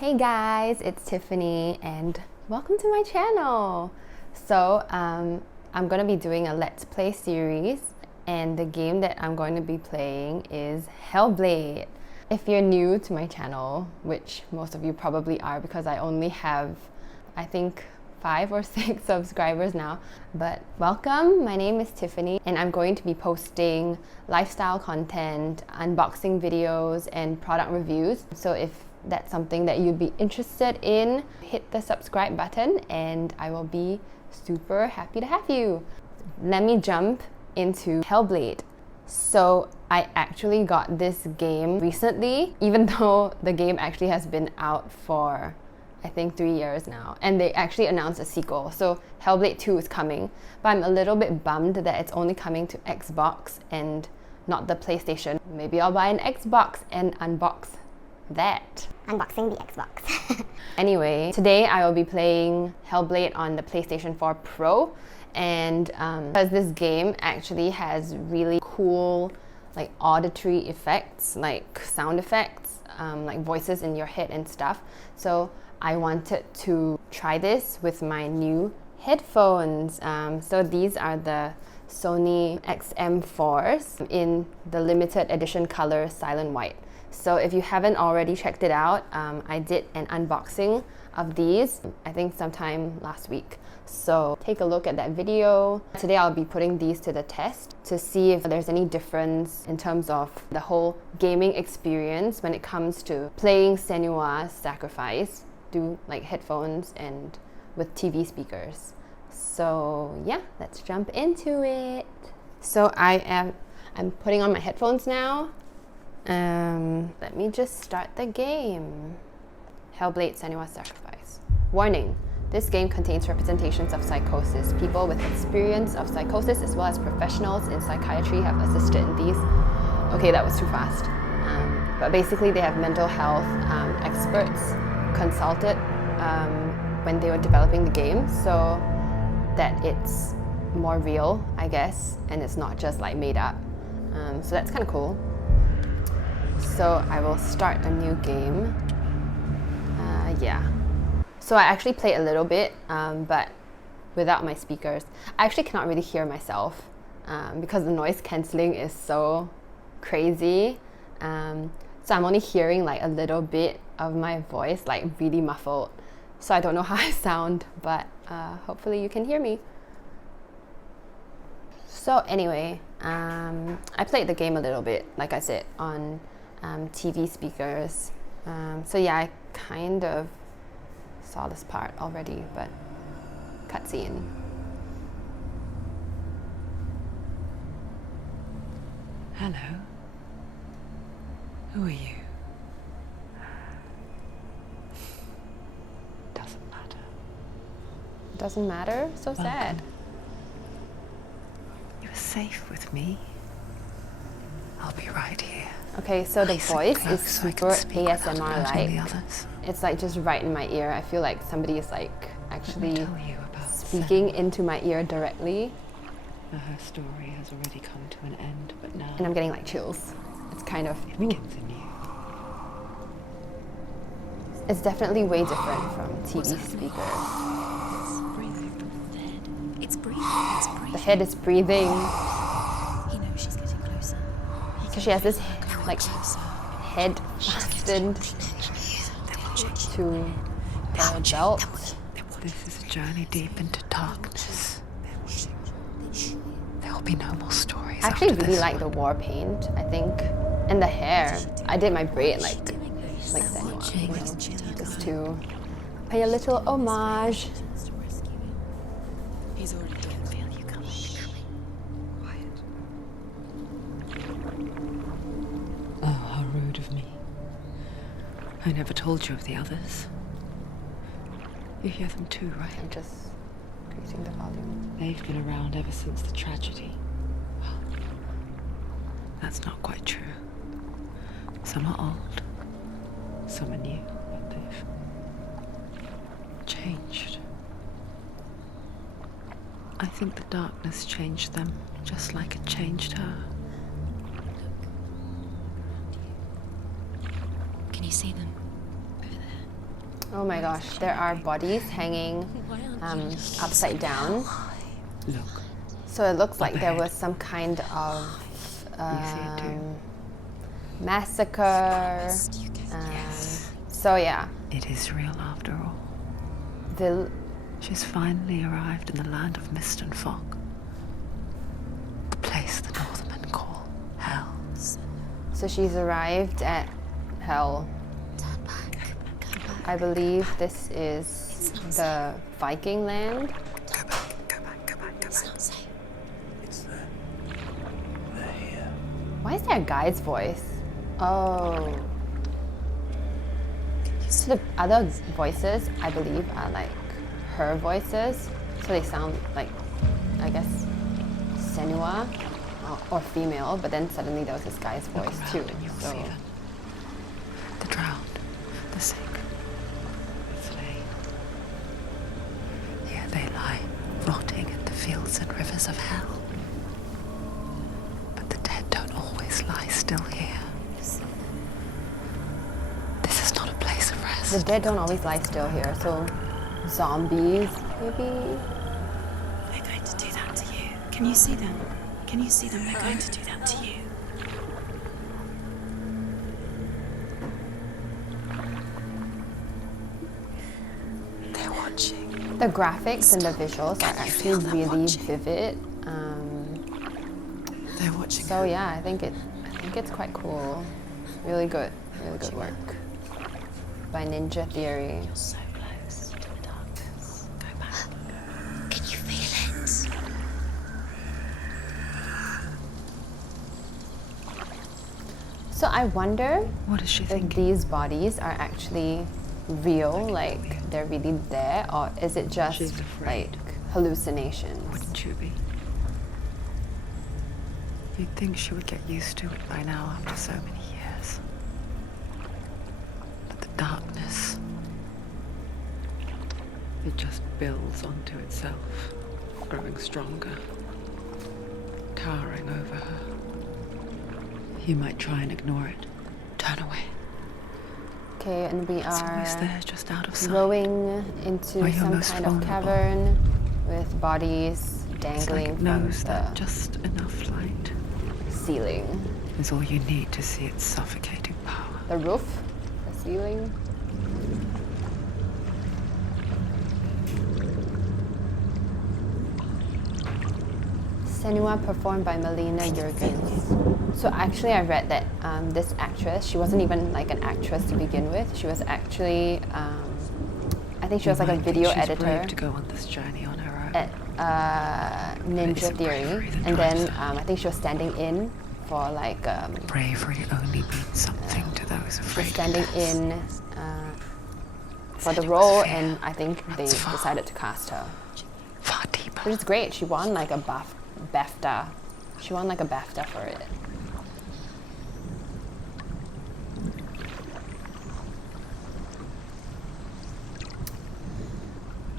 Hey guys, it's Tiffany and welcome to my channel. So I'm going to be doing a Let's Play series and the game that I'm going to be playing is Hellblade. If you're new to my channel, which most of you probably are because I only have, I think, 5 or 6 subscribers now, but welcome. My name is Tiffany and I'm going to be posting lifestyle content, unboxing videos and product reviews. So if that's something that you'd be interested in, hit the subscribe button and I will be super happy to have you. Let me jump into Hellblade. So I actually got this game recently, even though the game actually has been out for I think 3 years now, and they actually announced a sequel. So Hellblade 2 is coming, but I'm a little bit bummed that it's only coming to Xbox and not the PlayStation. Maybe I'll buy an Xbox and unbox that. Unboxing the Xbox. Anyway, today I will be playing Hellblade on the PlayStation 4 Pro, and because this game actually has really cool like auditory effects, like sound effects, like voices in your head and stuff. So I wanted to try this with my new headphones. So these are the Sony XM4s in the limited edition color Silent White. So if you haven't already checked it out, I did an unboxing of these, I think sometime last week. So take a look at that video. Today I'll be putting these to the test to see if there's any difference in terms of the whole gaming experience when it comes to playing Senua's Sacrifice through like headphones and with TV speakers. So yeah, let's jump into it. So I'm putting on my headphones now. Let me just start the game. Hellblade Senua's Sacrifice. Warning. This game contains representations of psychosis. People with experience of psychosis as well as professionals in psychiatry have assisted in these. Okay, that was too fast. But basically they have mental health experts consulted when they were developing the game so that it's more real, I guess, and it's not just like made up. So that's kind of cool. So I will start a new game. Yeah. So I actually played a little bit, but without my speakers. I actually cannot really hear myself because the noise cancelling is so crazy. So I'm only hearing like a little bit of my voice, like really muffled. So I don't know how I sound, but hopefully you can hear me. So anyway, I played the game a little bit, like I said, on TV speakers. So yeah, I kind of saw this part already, but cutscene. Hello. Who are you? Doesn't matter. Doesn't matter? So sad. You are safe with me. I'll be right here. Okay, so the voice is super ASMR-like. Others. It's like just right in my ear. I feel like somebody is like actually Tell you about speaking into my ear directly. Her story has already come to an end, but now And I'm getting like chills. It's kind of, it begins anew. it's definitely way different from TV speakers. It's breathing. It's breathing. The head is breathing. He knows she's getting closer. So she has this like head fastened to her belt. This is a journey deep into darkness. There will be no more stories. I actually after really this like the war paint, I think. And the hair. I did my braid like Senua, you know, just to pay a little homage. He's already done. Feel you coming. Quiet. Oh, how rude of me. I never told you of the others. You hear them too, right? I'm just increasing the volume. They've been around ever since the tragedy. Well, that's not quite true. Some are old, some are new, but they've changed. I think the darkness changed them, just like it changed her. Can you see them over there? Oh my gosh, there are bodies hanging upside down. Look. So it looks like there ahead. was some kind of You see it too? massacre. So yeah, It is real after all. She's finally arrived in the land of mist and fog. The place the Northmen call Hell. So she's arrived at Hell. Turn back. Come back. I believe this is the Viking land. Turn back. Go back. Go back. Go back. It's not safe. It's them. They're here. Why is there a guy's voice? Oh. So the other voices, I believe, are like her voices. So they sound like, I guess, Senua or female, but then suddenly there was this guy's voice Look too. around and you'll So see them. The drowned, the sick, the slain. Here they lie, rotting in the fields and rivers of hell. But the dead don't always lie still here. This is not a place of rest. the dead don't always lie still here. So zombies, maybe. They're going to do that to you. Can you see them? Can you see them? They're going to do that to you. They're watching. The graphics and the visuals are Can you actually feel them really watching? vivid. They're watching. So yeah, I think it's quite cool. Really good work by Ninja Theory. You're so close to the darkness. Go back. Can you feel it? So I wonder What is she if thinking? these bodies are actually real, like they're really there, or is it just She's afraid. like hallucinations? Wouldn't you be? You'd think she would get used to it by now after so many years. But the darkness, it just builds onto itself, growing stronger, towering over her. You might try and ignore it. Turn away. Okay, and we It's always are there, just out of sight. rowing into Where you're some most kind of vulnerable. cavern with bodies It's like dangling it from knows that the just enough light ceiling. is all you need to see its suffocating power. The roof, the ceiling. Senua performed by Melina Jurgens. So actually I read that this actress, she wasn't even like an actress to begin with. She was actually, I think she was like a You might think video she's editor brave to go on this journey on her own. at Ninja isn't Theory. bravery that And drives then her. I think she was standing in for like, Bravery only means something to those she was afraid. standing in for the Senua's role, fear and I think they runs far. decided to cast her. Far deeper. Which is great. She won like a BAFTA. She won like a BAFTA for it.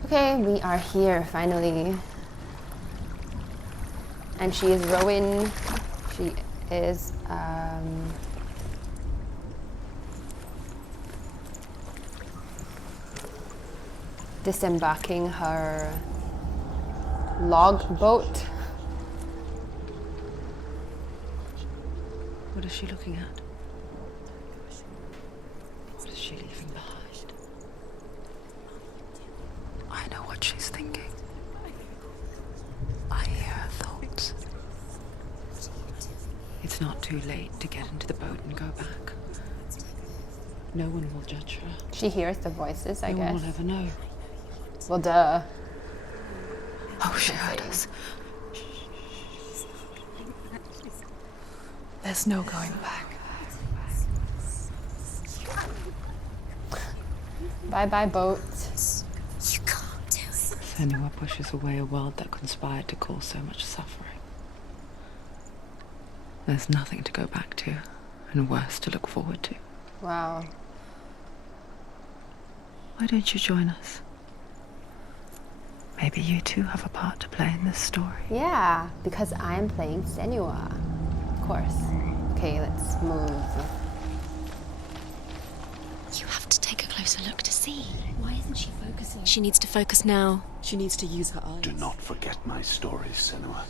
Okay, we are here finally. And she is rowing. She is disembarking her log boat. What is she looking at? What is she leaving behind? I know what she's thinking. I hear her thoughts. It's not too late to get into the boat and go back. No one will judge her. She hears the voices, I No one guess. will ever know. Well, duh. Oh, she heard us. There's no going back. Bye bye, boat. You can't do it. Senua pushes away a world that conspired to cause so much suffering. There's nothing to go back to, and worse to look forward to. Wow. Why don't you join us? Maybe you too have a part to play in this story. Yeah, because I'm playing Senua. Of course. Okay, let's move. You have to take a closer closer look to see. Why isn't she focusing? She needs to focus now. She needs to use her eyes. Do not forget my stories, Senua.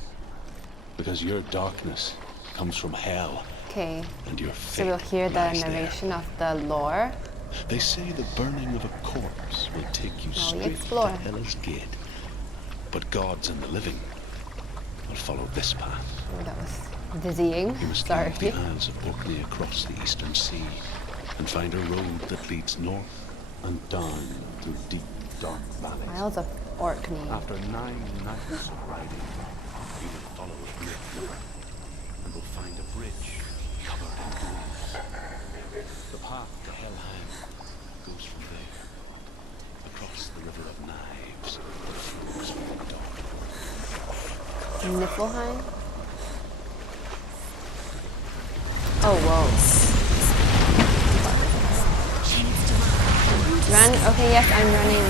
Because your darkness comes from hell, Okay, and your so fate we'll hear the lies there. narration of the lore. They say the burning of a corpse will take you we straight explore. to Hell's Gate. But gods and the living will follow this path. Oh, that was dizzying. You must Sorry. leave the Isles of Orkney across the eastern sea and find a road that leads north and down through deep, dark valleys. Isles of Orkney. After 9 nights of riding, you will follow a great river and will find a bridge covered in ooze. The path to Helheim goes from there, across the river of knives that flows from the dark. Niflheim? Oh, whoa. Run? Okay, yes, I'm running.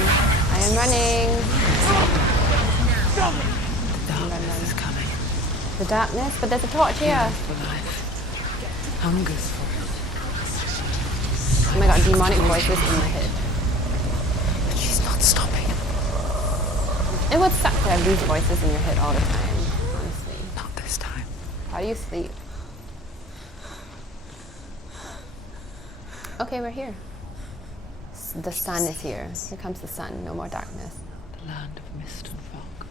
I am running. The darkness is coming. The darkness? But there's a torch here. Yearns for life. Hungers for it. Oh my god, demonic voices in my head. But she's not stopping. It would suck to have these voices in your head all the time, honestly. Not this time. How do you sleep? Okay, we're here. The sun is here. Here comes the sun. No more darkness. The land of mist and fog.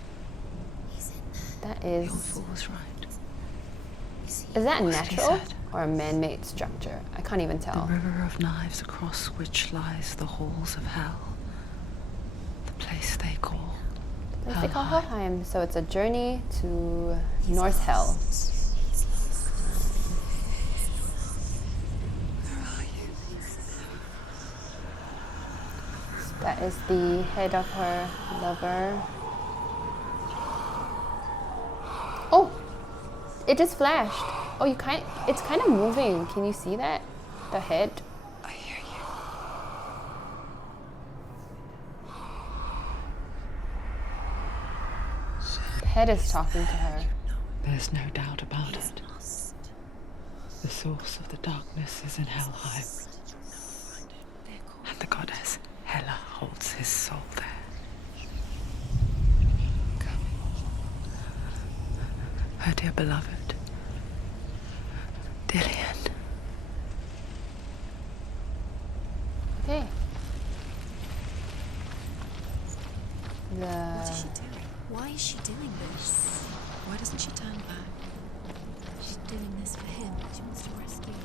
That The old is... fool was right. Is that What he natural said. or a man-made structure? I can't even The tell. river of knives across which lies the halls of hell. The place they call They call Helheim, so it's a journey to North Hell. That is the head of her lover. Oh, it just flashed. Oh, it's kind of moving. Can you see that? The head. I hear you. The head is talking to her. There's no doubt about it. The source of the darkness is in Helheim. And the goddess Hela holds his soul there. Her dear beloved, Dillian. Okay. What is she doing? Why is she doing this? Why doesn't she turn back? She's doing this for him. She wants to rescue him.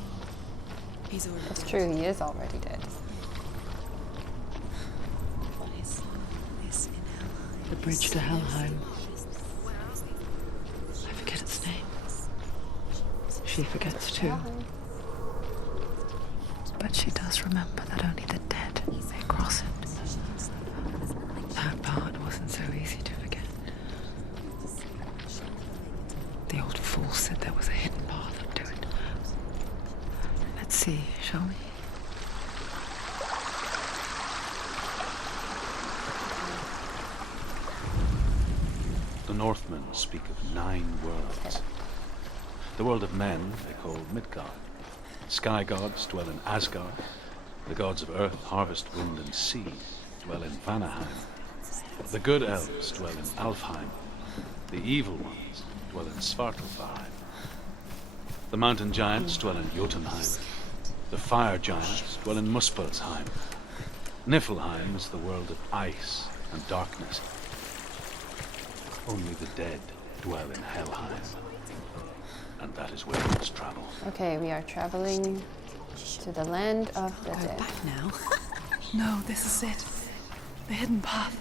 He's already That's dead. true, he is already dead. His soul is in Helheim. The bridge to Helheim. I forget its name. She forgets too. But she does remember that only the dead may cross it. That part wasn't so easy to forget. The old fool said there was a hidden path up to it. Let's see, shall we? The Northmen speak of 9 worlds. The world of men they call Midgard. Sky gods dwell in Asgard. The gods of earth, harvest, wind, and sea dwell in Vanaheim. The good elves dwell in Alfheim. The evil ones dwell in Svartalfheim. The mountain giants dwell in Jotunheim. The fire giants dwell in Muspelheim. Niflheim is the world of ice and darkness. Only the dead dwell in Helheim. And that is where we must travel. Okay, we are traveling to the land of the Go dead. back now. No, this is it. The hidden path.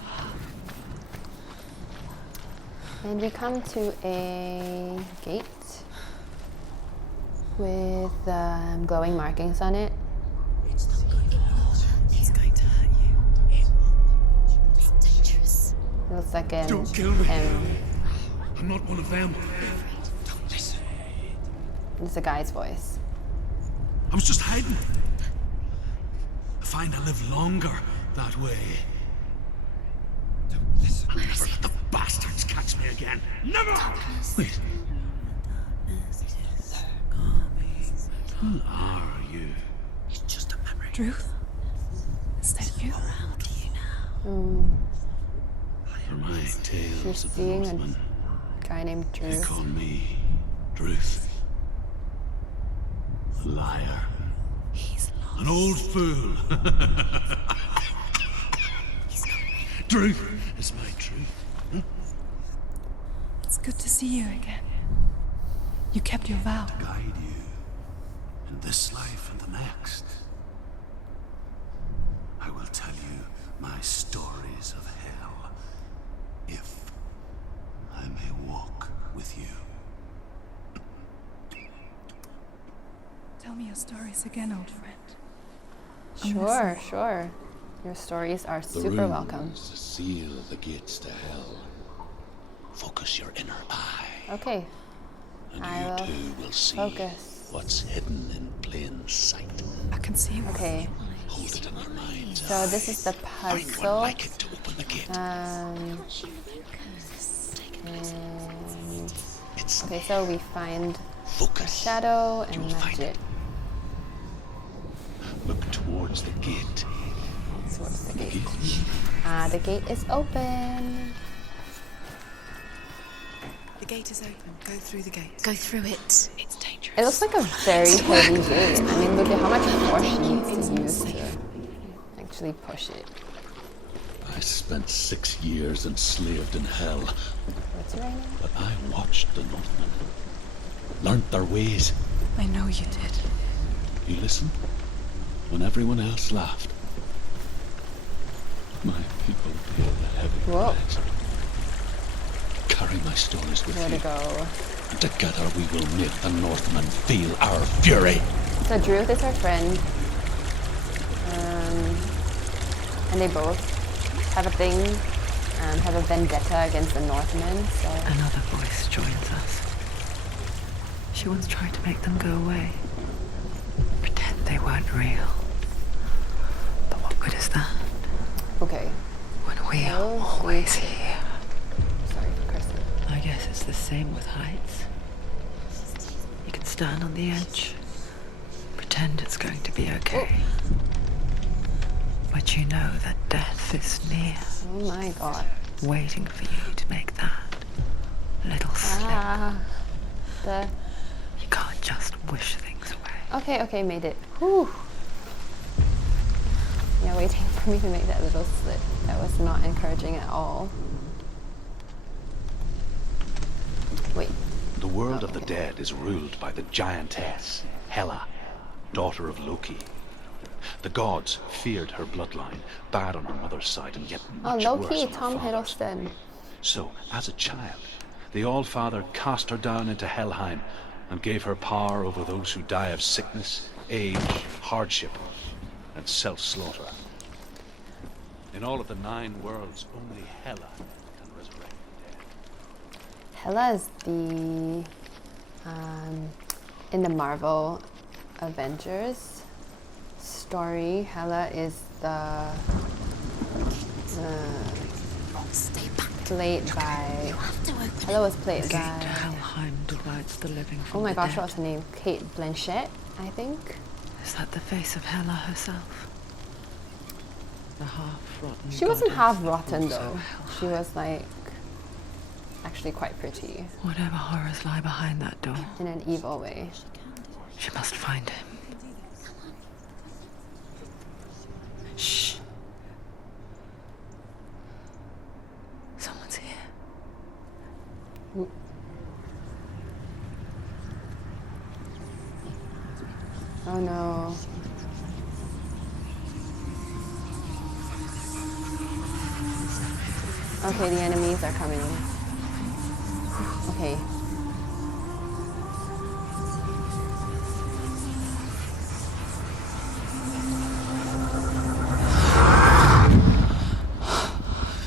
And we come to a gate with glowing markings on it. It's not going to hurt. He's going to hurt you. It's dangerous. It looks like an Don't kill me. M. I'm not one of them. Don't listen. It's a guy's voice. I was just hiding. I find I live longer that way. Don't listen. I'll never let the bastards catch me again. Never! Wait. Who are you? It's just a memory. Truth. Stay For my You're tales of the seeing Northmen, a guy named they Drew. call me Druth. A liar. He's lost. An old fool. Druth is my truth. It's good to see you again. You kept your vow. Guide you in this life and the next. I will tell you my stories of hell, if I may walk with you. Tell me your stories again, old friend. Sure, sure. Your stories are super welcome. The seal of the gates to hell. Focus your inner eye, Okay, and I you will too will see focus. what's hidden in plain sight. I can see what Okay, Hold it in your mind. so this is the Find one puzzle. like it to open the gate. And It's okay, so we find a focus. shadow and You'll match find it Look towards the gate. towards the gate. Gate. Ah, the gate is open. The gate is open. Go through the gate. Go through it. It's dangerous. It looks like a very heavy gate. I mean, look at how much force she needs to use to actually push it. I spent 6 years enslaved in hell, What's raining? but I watched the Northmen. Learned their ways. I know you did. You listened when everyone else laughed. My people paid the heavy Whoa. price. Carry my stories with Where to you, go? and together we will make the Northmen feel our fury. So Druth is her friend. And they both have a thing, have a vendetta against the Northmen, so... Another voice joins us. She once tried to make them go away. Pretend they weren't real. But what good is that Okay. when we are Oh, always here? Sorry for cursing. I guess it's the same with heights. You can stand on the edge, pretend it's going to be okay. But you know that death is near, Oh my god. waiting for you to make that little slip. Ah. The... You can't just wish things away. Okay, okay, made it. Whew. Yeah, waiting for me to make that little slip. That was not encouraging at all. Wait. The world of the dead is ruled by the giantess, Hela, daughter of Loki. The gods feared her bloodline, bad on her mother's side, and yet Oh, much worse Loki, on her Tom father's. Hiddleston. So, as a child, the All-Father cast her down into Helheim and gave her power over those who die of sickness, age, hardship, and self-slaughter. In all of the 9 worlds, only Hela can resurrect the dead. Hela is the... in the Marvel Avengers story, Hela is the... Stay back. played by... You have to open Hela was played The gate to by... Helheim divides the living from Oh my the gosh, dead. what's her name? Kate Blanchett, I think? Is that the face of Hela herself? The half-rotten She wasn't goddess, half but rotten also though. Helheim. She was like... actually quite pretty. Whatever horrors lie behind that door, In an evil way. she must find him. Shh. Someone's here. Oh no. Okay, the enemies are coming. Okay.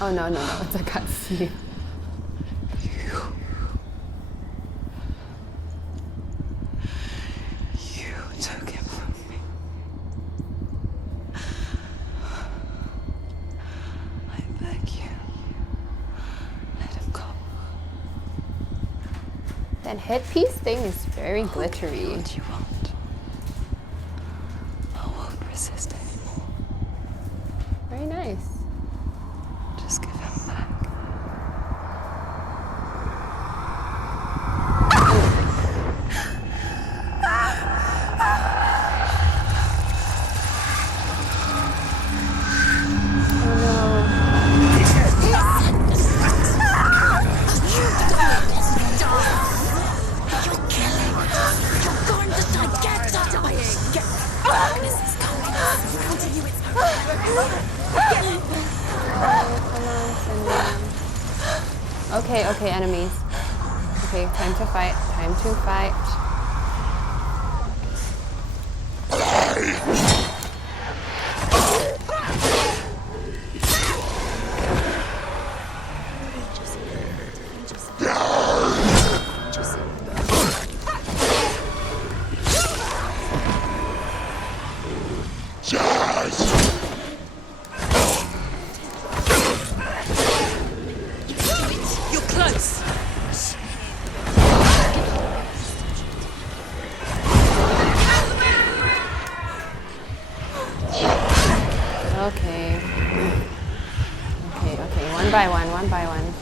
Oh no, no, no, it's a cutscene. You took him from me. I beg you. Let him go. That headpiece thing is very glittery. What you want. I won't resist anymore. Very nice. Okay, okay, enemies. Okay, time to fight. Time to fight. You're close. Okay. Okay, okay, one by one, one by one.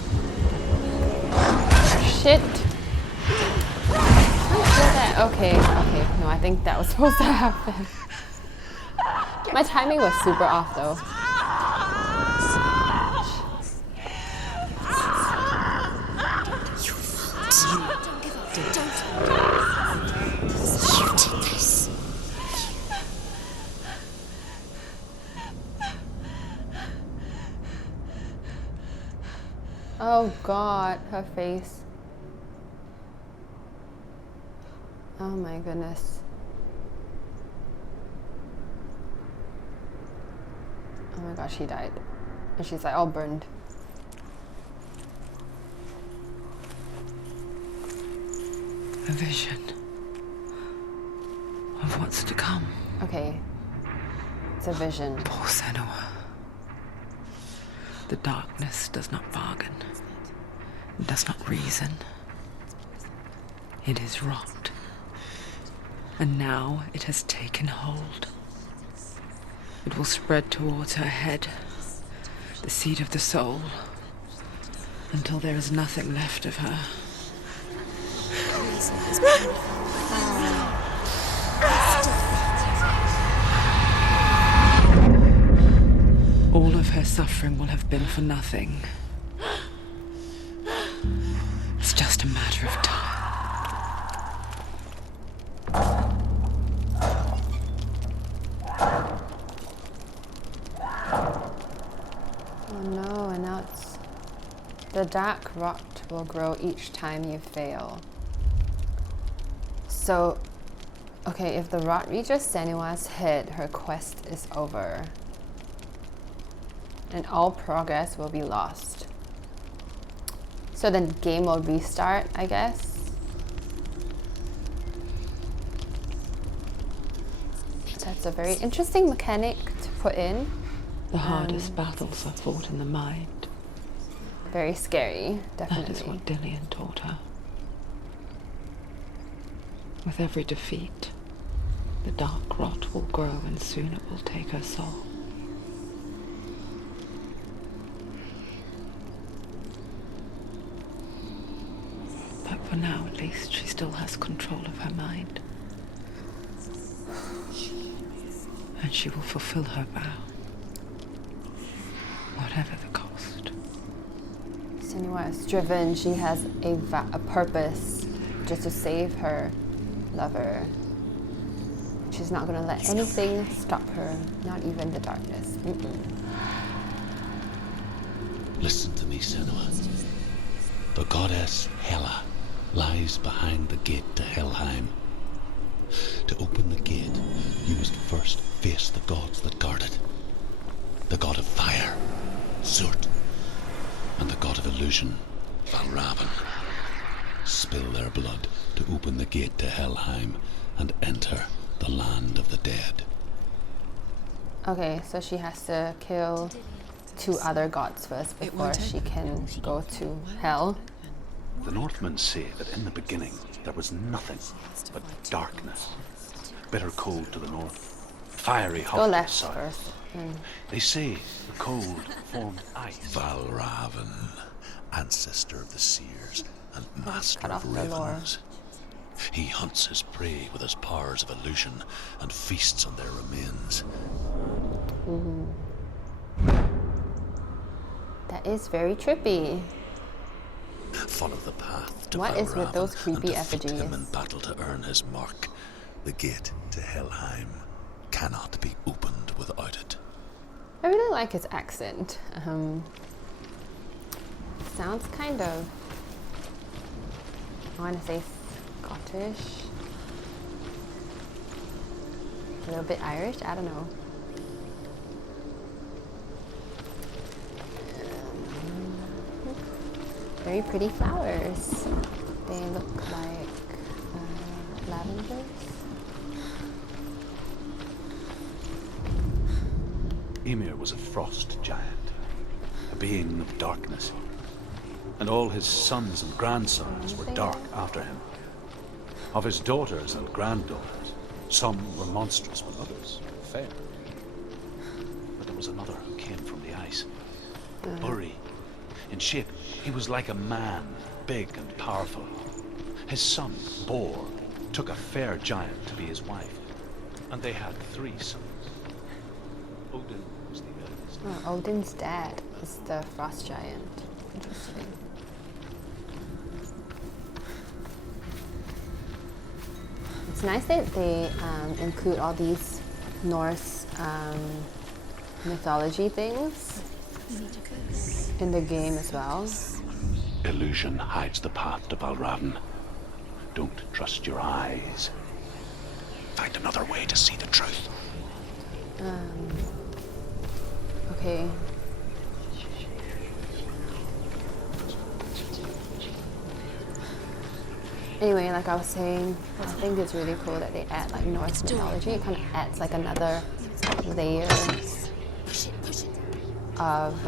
Shit. Okay, okay. No, I think that was supposed to happen. My timing was super off though. Oh god, her face. Oh my goodness. Oh my gosh, he died. And she's like all burned. A vision of what's to come. Okay. It's a vision. Poor Senua. The darkness does not bargain. It does not reason. It is rot. And now it has taken hold. It will spread towards her head, the seat of the soul, until there is nothing left of her. All of her suffering will have been for nothing. It's just a matter of time. Oh no, and now it's... The dark rot will grow each time you fail. So, okay, if the rot reaches Senua's head, her quest is over. And all progress will be lost. So then game will restart, I guess. That's a very interesting mechanic to put in. The hardest battles are fought in the mind. Very scary, definitely. That is what Dillian taught her. With every defeat, the dark rot will grow and soon it will take her soul. But for now, at least, she still has control of her mind. And she will fulfill her vow. Whatever the cost. Senua is driven. She has a purpose just to save her lover. She's not going to let anything stop her, not even the darkness. Listen to me, Senua. The goddess Hela lies behind the gate to Helheim. To open the gate, you must first face the gods that guard it. The god of fire, Zurt, and the god of illusion, Valravyn. Spill their blood to open the gate to Helheim and enter the land of the dead. Okay, so she has to kill 2 other gods first before she can go to hell. The Northmen say that in the beginning there was nothing but darkness. Bitter cold to the north, fiery hot Go to the left south. first. They say the cold formed ice. Valravyn, ancestor of the seers and master cut off of the lore. ravens. He hunts his prey with his powers of illusion and feasts on their remains. That is very trippy. Follow the path to What is with Valravyn those creepy and defeat him in effigies? battle to earn his mark. The gate to Helheim cannot be opened without it. I really like his accent. sounds kind of, I want to say Scottish, a little bit Irish, I don't know. Very pretty flowers. They look like lavenders. Ymir was a frost giant, a being of darkness, and all his sons and grandsons were dark after him. Of his daughters and granddaughters, some were monstrous, but others fair. But there was another who came from the ice, Uri. In shape, he was like a man, big and powerful. His son, Bor, took a fair giant to be his wife, and they had 3 sons. Odin was the eldest. Oh, Odin's dad is the frost giant. Interesting. It's nice that they include all these Norse mythology things in the game as well. Illusion hides the path to Valravyn. Don't trust your eyes. Find another way to see the truth. Okay. Anyway, like I was saying, I think it's really cool that they add like Norse mythology. It kind of adds like another layer of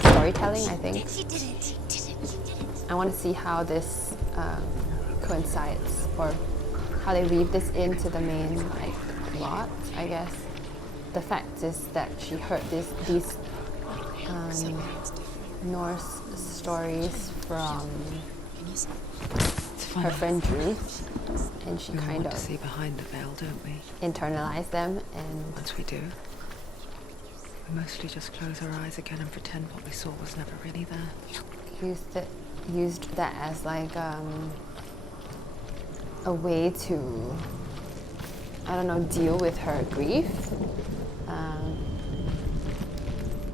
storytelling, I think. I want to see how this coincides, or how they weave this into the main like plot, I guess. The fact is that she heard these Norse stories from her friend Drew, and she kind of see behind the veil, don't we? internalized them, and Once we do, we mostly just close our eyes again and pretend what we saw was never really there. used that as like a way to, I don't know, deal with her grief,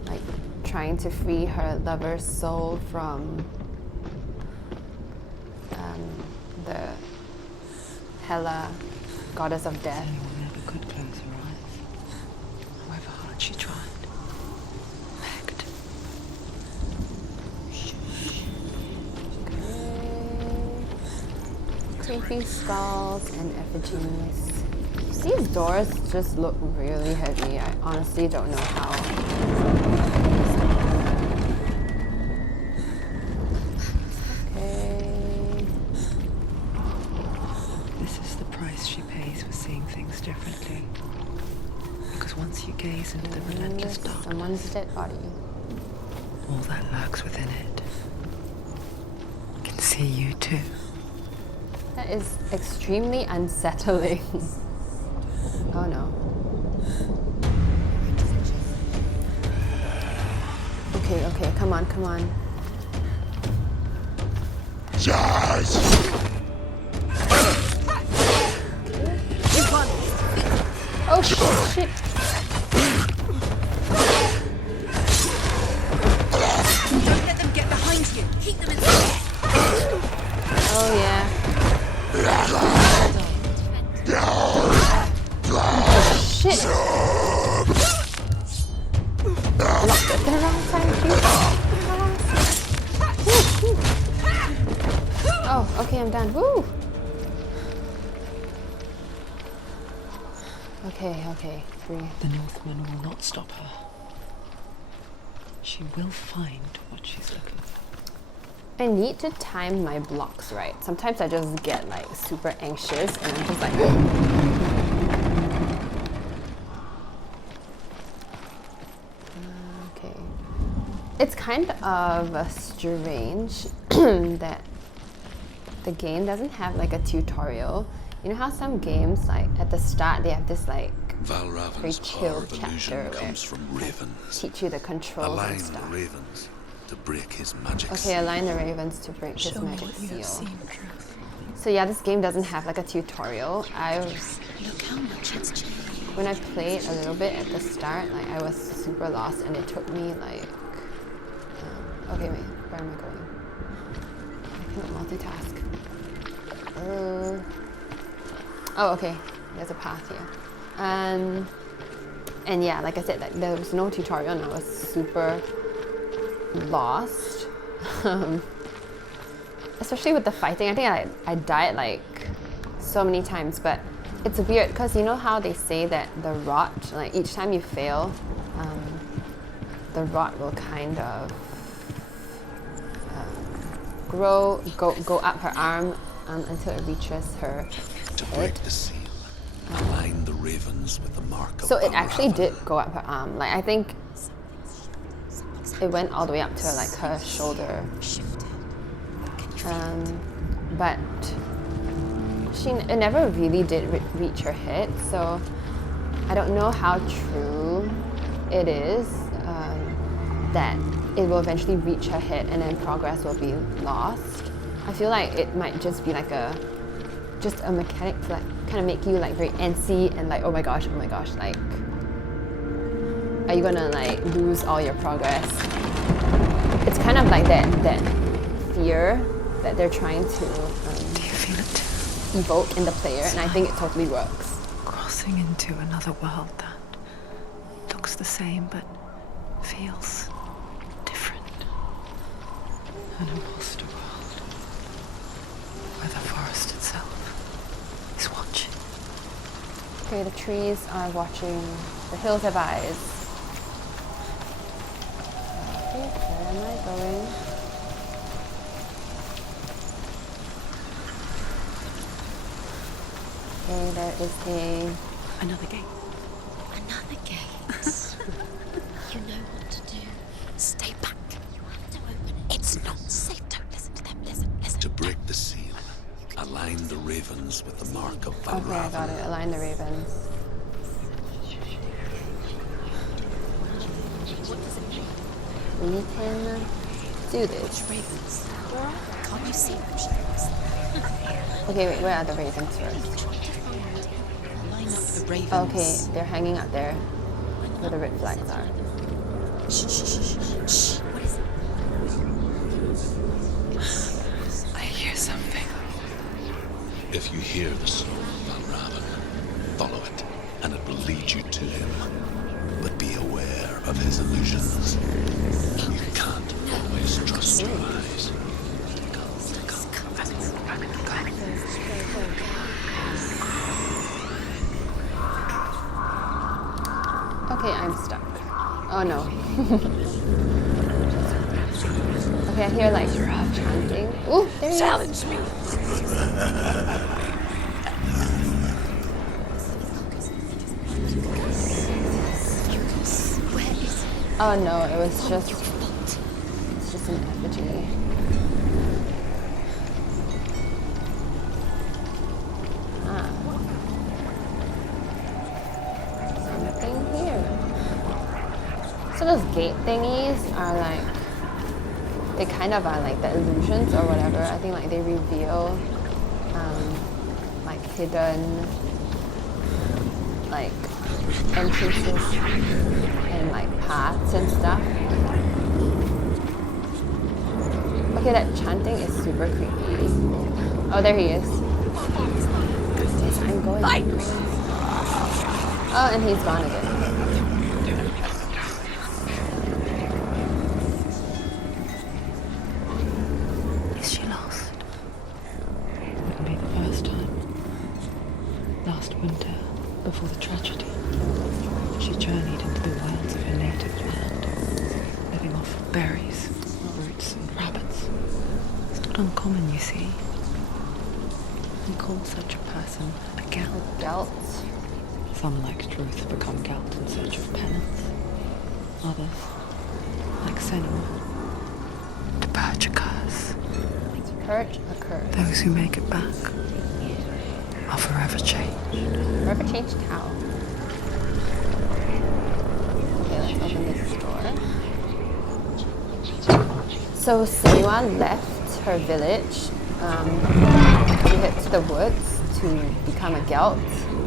like trying to free her lover's soul from the Hela, goddess of death. Senua never could close her eyes, however hard she tried. Begged. Creepy skulls and effigies. These doors just look really heavy. I honestly don't know how. Okay. This is the price she pays for seeing things differently. Because once you gaze into the relentless darkness, Someone's dead body. all that lurks within it can see you too. That is extremely unsettling. Oh no. Okay, come on. Oh shit. Don't let them get behind you. Keep them in sight. Oh yeah. Shit. Locked at the wrong time, too. Oh, okay, I'm done. Woo! Okay, 3. The Northmen will not stop her. She will find what she's looking for. I need to time my blocks right. Sometimes I just get like super anxious and I'm just like okay. It's kind of strange that the game doesn't have like a tutorial. You know how some games, like at the start, they have this like very Valravyn's chill power of illusion chapter where comes from ravens. teach you the controls Align and the stuff. ravens to break his magic Okay, align the ravens to break his Show me magic what you have seal. seen, Truth. So yeah, this game doesn't have like a tutorial. Look how much it's changed. When I played a little bit at the start, like I was super lost, and it took me like Okay, wait, where am I going? I cannot multitask. Oh, okay, there's a path here. And yeah, like I said, like, there was no tutorial and I was super lost. Especially with the fighting, I think I died like so many times, but it's weird because you know how they say that the rod, like each time you fail, the rod will kind of go up her arm until it reaches her To head. break the seal, align the ravens with the mark of So it actually Valravyn. did go up her arm. Like I think it went all the way up to like her shoulder. But it never really did reach her head. So I don't know how true it is that it will eventually reach her head and then progress will be lost. I feel like it might just be like just a mechanic to like kind of make you like very antsy and like oh my gosh, like are you gonna like lose all your progress? It's kind of like that fear that they're trying to Do you feel it? evoke in the player, and I think it totally works. Crossing into another world that looks the same but feels different. An imposter world where the forest itself is watching. Okay, the trees are watching, the hills have eyes. Okay, where am I going? Okay, there is Another gate. Another gate. You know what to do. Stay back. You have to open it. It's not safe. Don't listen to them. Listen. To break the seal, align the ravens with the mark of okay, I got Valravyn. it, align the ravens. We can do this. Ravens. Can't you see them? Okay, wait, where are the ravens first? Line up the ravens. Okay, they're hanging out there where the red flags are. Shh. What is it? I hear something. If you hear the soul of Valravyn, follow it, and it will lead you to him. But be aware of his illusions. You can't always trust your eyes. Okay, I'm stuck. Oh no. Okay, I hear like chanting. Ooh, there he is. me. Where is it? Oh no, it's just an effigy. Ah. Something here. So those gate thingies are like, they kind of are like the illusions or whatever. I think like they reveal like hidden like entrances and like paths and stuff. Okay, that chanting is super creepy. Oh, there he is. Yes, I'm going. Oh, and he's gone again. Is she lost? Wouldn't be the first time. Last winter, before the tragedy, she journeyed into the wilds of her native land, living off of berries, roots, and rabbits. It's not uncommon, you see. They call such a person a gelt. Gelt. Some, like Truth, become gelt in search of penance. Others, like Senua, to purge a curse. Purge a curse. Those who make it back are forever changed. Forever changed how? Okay, let's open this door. So Senua left her village to head to the woods to become a gelt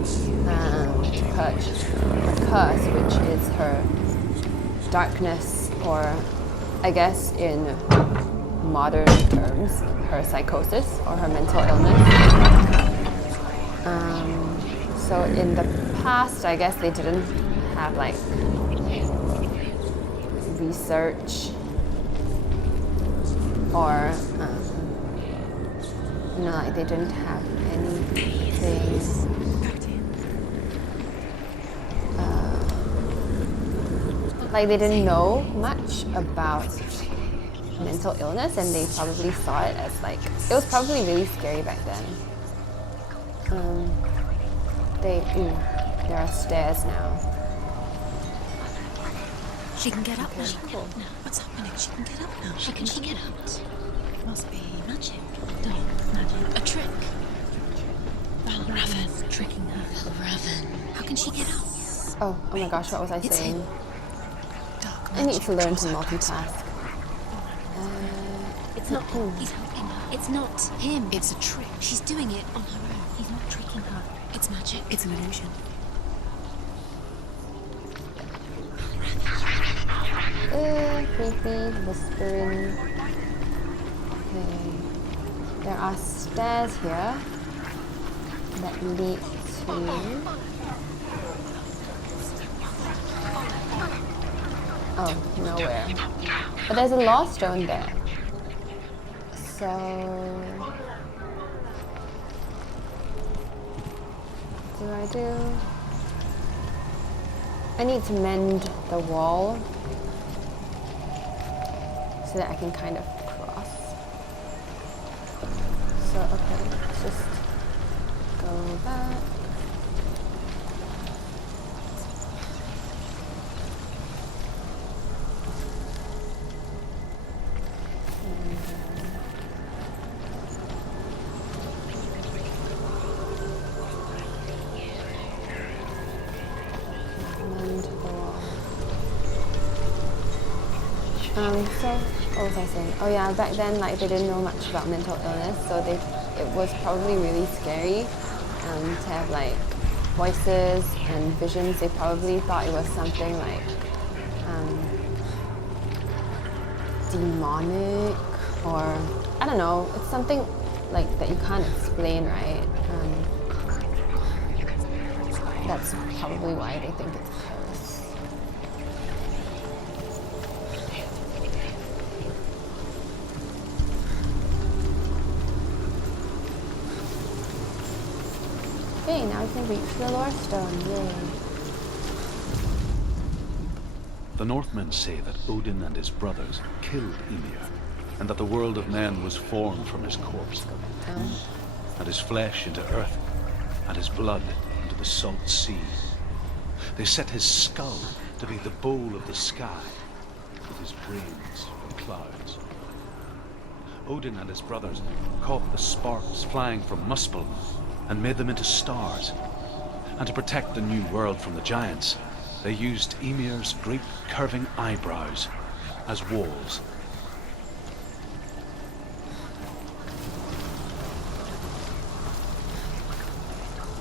to purge the curse, which is her darkness or I guess in modern terms, her psychosis or her mental illness. So in the past, I guess they didn't have like research or you know, like they didn't have anything like they didn't know much about mental illness, and they probably saw it as like, it was probably really scary back then. There are stairs now. She can get up now. Cool. What's happening? She can get up now. How can she get up? Must be magic. No, magic. A trick. Valravyn tricking her. Valravyn. How can she get up? Oh my gosh, what was I saying? Dark I need magic to learn to draws her multitask. It's not him. He's helping her. It's not him. It's a trick. She's doing it on her own. He's not tricking her. It's magic. It's an illusion. Creepy, whispering. Okay. There are stairs here that lead to... oh, nowhere. But there's a law stone there. So... what do? I need to mend the wall so that I can kind of cross. So, okay, let's just go back. So, what was I saying? Oh yeah, back then, like, they didn't know much about mental illness, so it was probably really scary to have, like, voices and visions. They probably thought it was something, like, demonic, or, I don't know, it's something, like, that you can't explain, right? That's probably why they think it's a curse. Okay, now we can reach the lore stone, yay. The Northmen say that Odin and his brothers killed Ymir, and that the world of men was formed from his corpse, and his flesh into earth, and his blood into the salt sea. They set his skull to be the bowl of the sky, with his brains for clouds. Odin and his brothers caught the sparks flying from Muspelheim and made them into stars. And to protect the new world from the giants, they used Ymir's great curving eyebrows as walls.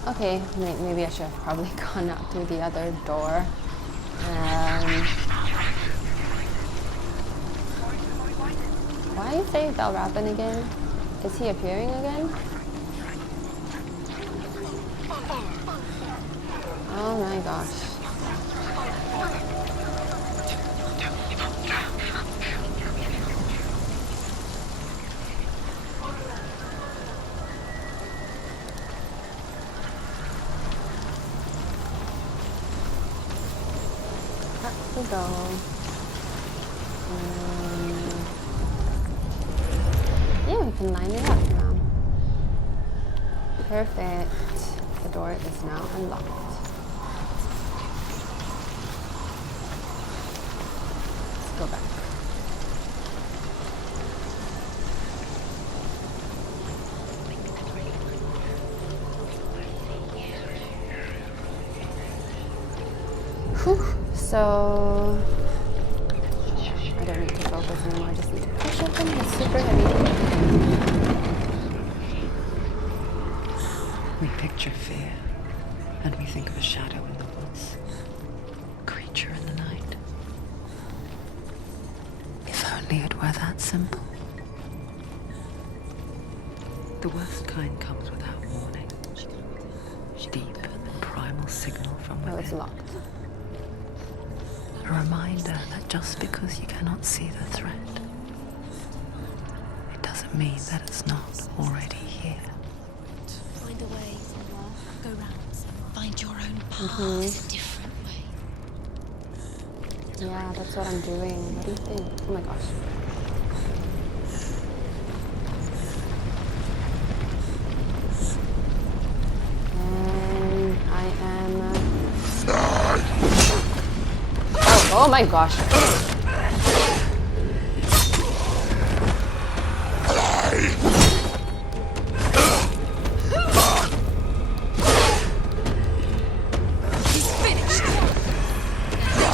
Okay, maybe I should have probably gone out through the other door. Why you say Valravyn again? Is he appearing again? Oh my gosh. Up we go. Yeah, we can line it up now. Perfect. The door is now unlocked. Let's go back. Whew. So I don't need to focus anymore, I just need to push open the super heavy. We picture fear, and we think of a shadow in the woods, a creature in the night. If only it were that simple. The worst kind comes without warning. Deep and primal signal from Oh, it's within. locked. A reminder that just because you cannot see the threat, it doesn't mean that it's not already here. Find a way, Senua. Go round. Find your own path. It's a different way. Yeah, that's what I'm doing. What do you think? Oh my gosh. And I am... Oh my gosh. He's finished.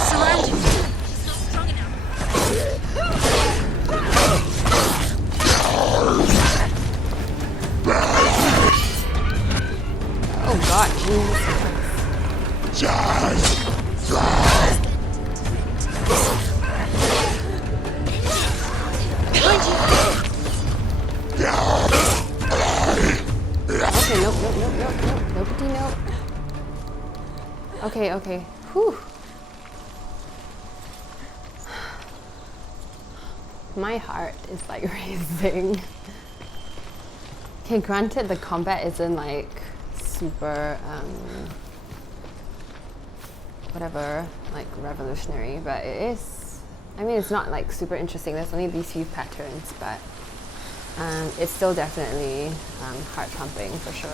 Surrounding him. He's not strong enough. Oh god, Jesus. Okay, nope. Nobody, nope. Okay. Whew. My heart is like racing. Okay, granted the combat isn't like super whatever, like revolutionary, but it is, I mean, it's not like super interesting. There's only these few patterns, but it's still definitely heart pumping for sure.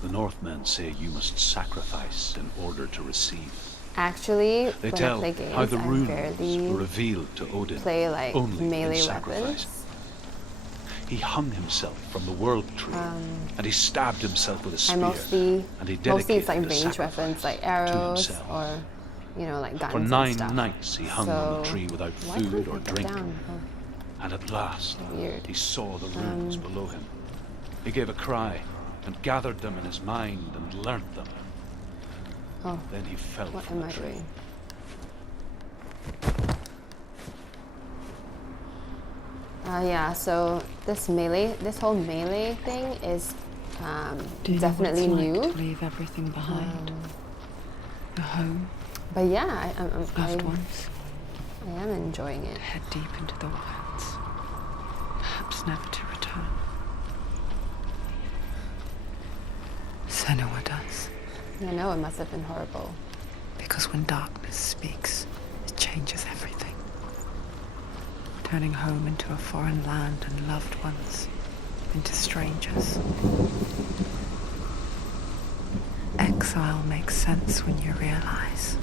The Northmen say you must sacrifice in order to receive. Actually, They when I tell play games, how the I runes barely were revealed to Odin play like only in melee sacrifice. weapons. He hung himself from the world tree, and he stabbed himself with a spear. I mostly and he it's like dedicated the range sacrifice weapons, like arrows himself. or like guns For and 9 stuff. nights he hung on the tree without Why food can't or I get drink. down? Oh. And at last, Weird. he saw the runes below him. He gave a cry and gathered them in his mind and learnt them. Oh, Then he fell what from am the I tree. doing? Yeah, so this whole melee thing is Do you definitely know what it's new. like to leave everything behind? Your home, But yeah, loved ones, I am enjoying it. head deep into the wilds, perhaps never to return. Senua does, I know it must have been horrible. because when darkness speaks, it changes everything. Turning home into a foreign land and loved ones into strangers. Exile makes sense when you realize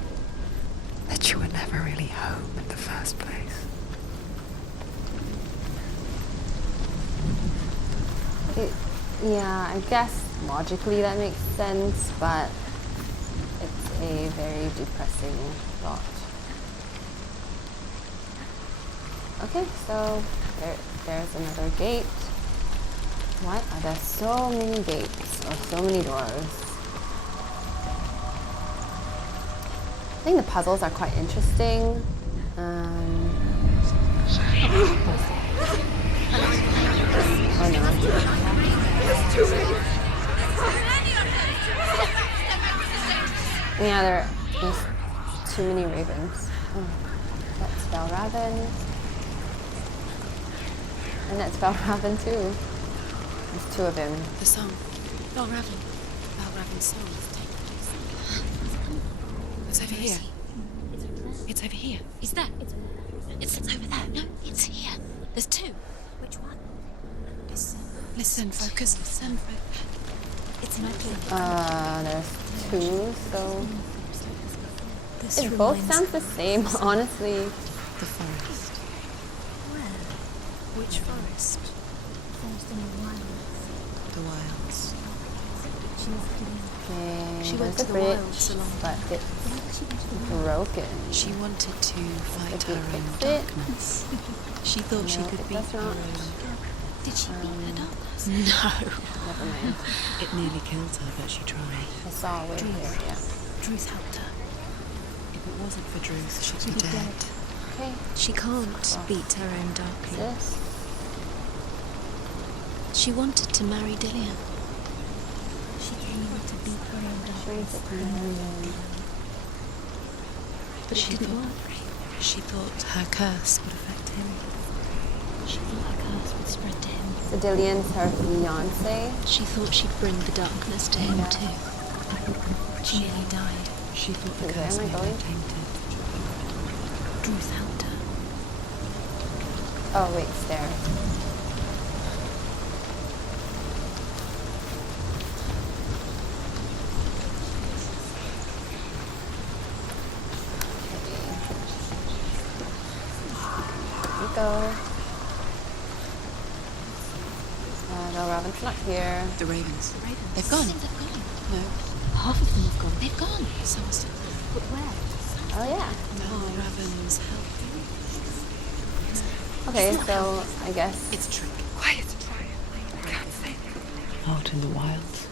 that you were never really home in the first place. Yeah, I guess logically that makes sense, but it's a very depressing thought. Okay, so there's another gate. Why are there so many gates or so many doors? I think the puzzles are quite interesting. Oh no. Yeah, there's too many ravens. Oh, that's Valravyn. And that's Valravyn too. There's two of him. The song. Valravyn's song is taking place. It's over here. It's over here. Is that? It's over there. No, it's here. There's two. Which one? Listen, focus. Listen, focus. It's an opening. There's two, so This it both reminds sounds the same, honestly. The forest. Where? Which forest? The wilds. Okay, She there's went to a the bridge, wilds along but it's broken. She wanted to fight Did you her own fix it? darkness. She thought she No, could it beat does her not. own. Did she beat her darkness? No. Never mind. It nearly killed her, but she tried. I saw a way here, yeah. Druth helped her. If it wasn't for Druth, she'd be dead. Okay. She can't beat her own darkness. This. She wanted to marry Dillian. She came to beat her own darkness. But it didn't work. She thought her curse would affect him. She thought her curse would spread to him. So Dillian's her fiance. She thought she'd bring the darkness to him too. She nearly died. She thought the Wait, curse where am I made her going? tainted. Ruth helped her. Oh wait, stairs. Here we go. Valravyn's not here. The Ravens. They've gone. No. Half of them have gone. They've gone. So must have. But where? Oh yeah. Valravyn's helping. Okay, so I guess It's a trick. Quiet. I can't say. Out in the wilds,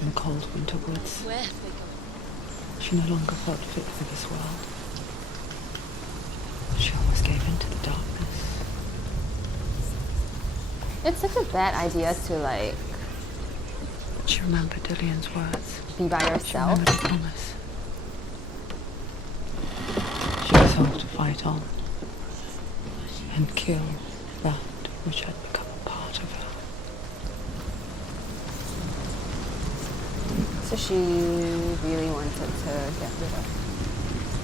in the cold winter woods, Where have they gone? she no longer felt fit for this world. She almost gave in to the darkness. it's such a bad idea to like She remembered Dillian's words. be by She yourself. remembered the promise. She resolved to fight on and kill that which had become a part of her. So she really wanted to get rid of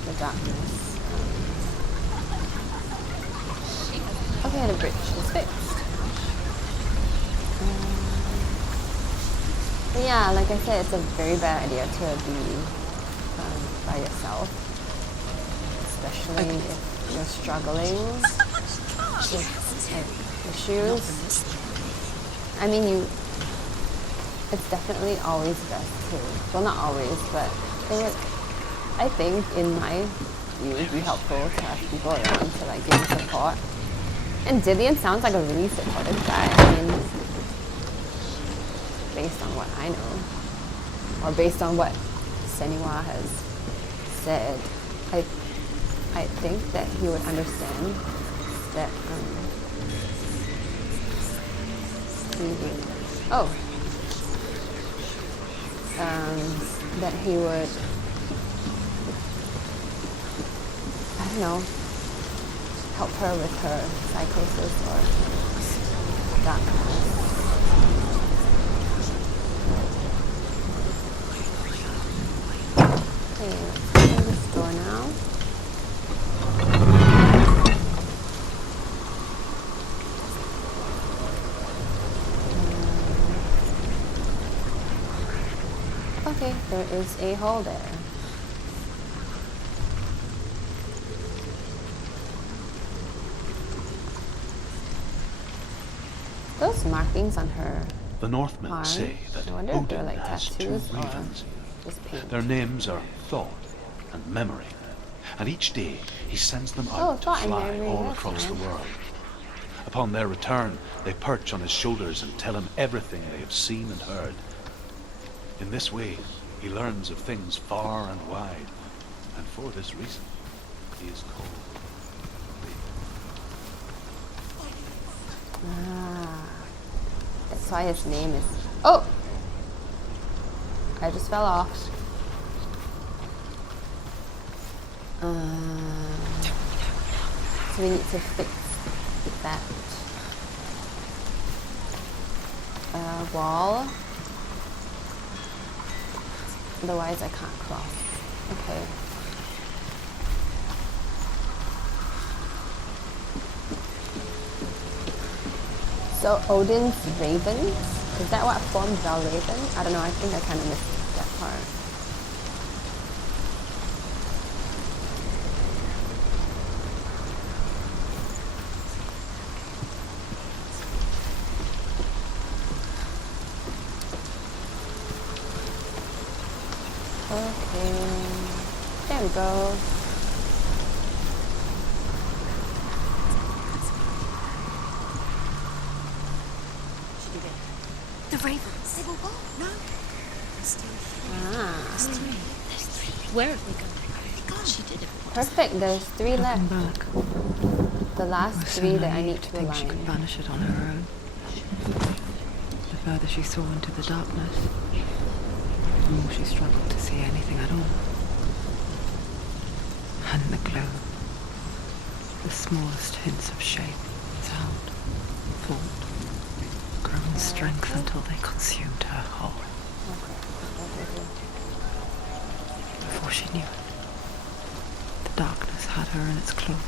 the darkness. Okay, the bridge is fixed. But yeah, like I said, it's a very bad idea to be by yourself, especially if you're struggling with like, issues. I mean, it's definitely always best to, well, not always, but I think in my view, it would be helpful to have people around to like give you support. And Dillian sounds like a really supportive guy. I mean, based on what I know, or based on what Senua has said, I think that he would understand that that he would, I don't know, help her with her psychosis or darkness. Okay, let's open this door now. Okay, there is a hole there. Those markings on her The Northmen arm, say that I wonder if they're Odin like has two tattoos or ravens. just paint. Their names are Thought and Memory, and each day he sends them Oh, out to Thought and fly Memory, all that's across the nice. world. Upon their return, they perch on his shoulders and tell him everything they have seen and heard. In this way, he learns of things far and wide, and for this reason, he is called. Ah, that's why his name is. Oh! I just fell off. So we need to fix that wall. Otherwise, I can't cross. Okay. So Odin's ravens, is that what formed Valravyn? I don't know, I think I kind of missed that part. Okay, there we go. The Ravens. They will go. No. There's still three. Ah. There's three. Where have they gone? She did it. Perfect, there's 3 left. Looking back, The last was 3 so that I naive need to to think she could align. banish it on her own. The further she saw into the darkness, the more she struggled to see anything at all. And in the glow, the smallest hints of shape, sound, thought, grew in strength until they consumed her whole. Before she knew it, the darkness had her in its claws.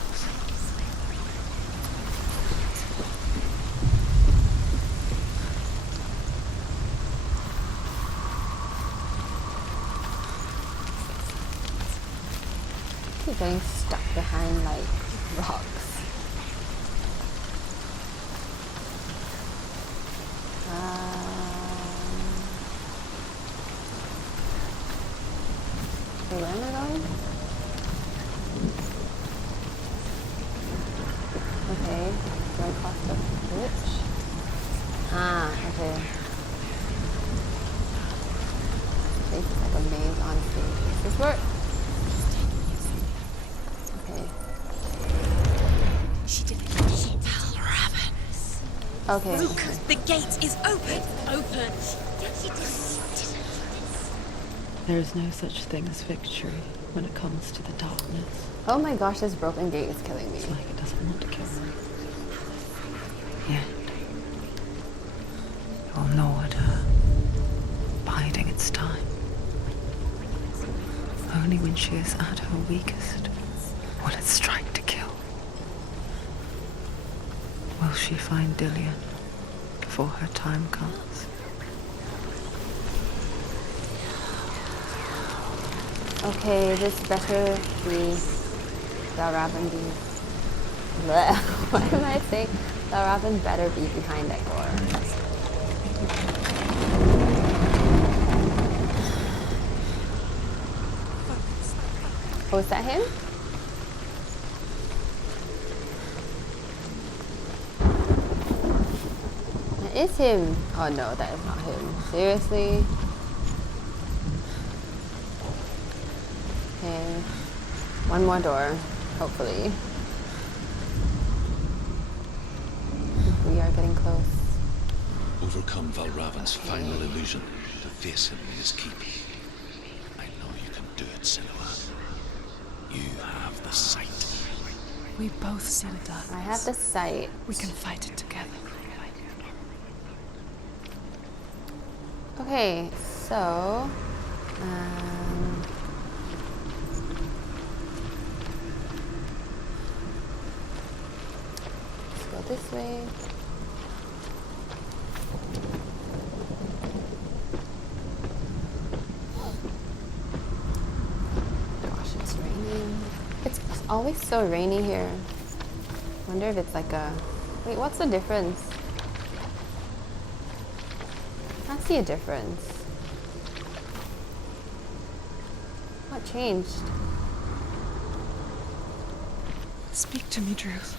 Keep getting stuck behind like rocks. Okay, where am I going? Okay, do I cross the bridge? Ah, okay. This is like a maze, honestly. Does this work? Okay. She did it. Valravyn. Okay. Look, the gate is open. Open. She did it. There is no such thing as victory when it comes to the darkness. Oh my gosh, this broken gate is killing me. It's like it doesn't want to kill me. Yet, it will gnaw at her, biding its time. Only when she is at her weakest will it strike to kill. Will she find Dillion before her time comes? Okay, this better be Valravyn be. Bleh. What am I saying? Valravyn better be behind that door. Oh, is that him? That is him. Oh no, that is not him. Seriously? Okay. One more door, hopefully. We are getting close. Overcome Valravyn's final illusion to face him in his keep. I know you can do it, Senua. You have the sight. We both see the darkness. I have the sight. We can fight it together. Okay, so let's go this way. Gosh, it's raining. It's always so rainy here. Wonder if it's like a... Wait, what's the difference? I see a difference. What changed? Speak to me, Druth.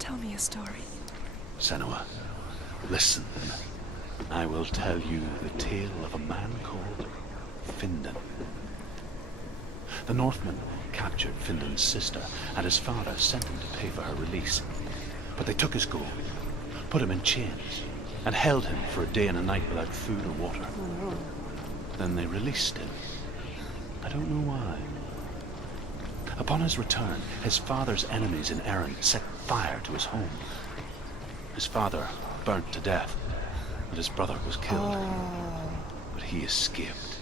Tell me a story. Senua, listen. I will tell you the tale of a man called Findan. The Northmen captured Findan's sister, and his father sent him to pay for her release. But they took his gold, put him in chains, and held him for a day and a night without food or water. Oh. Then they released him. I don't know why. Upon his return, his father's enemies in Erin set fire to his home. His father burnt to death, and his brother was killed. But he escaped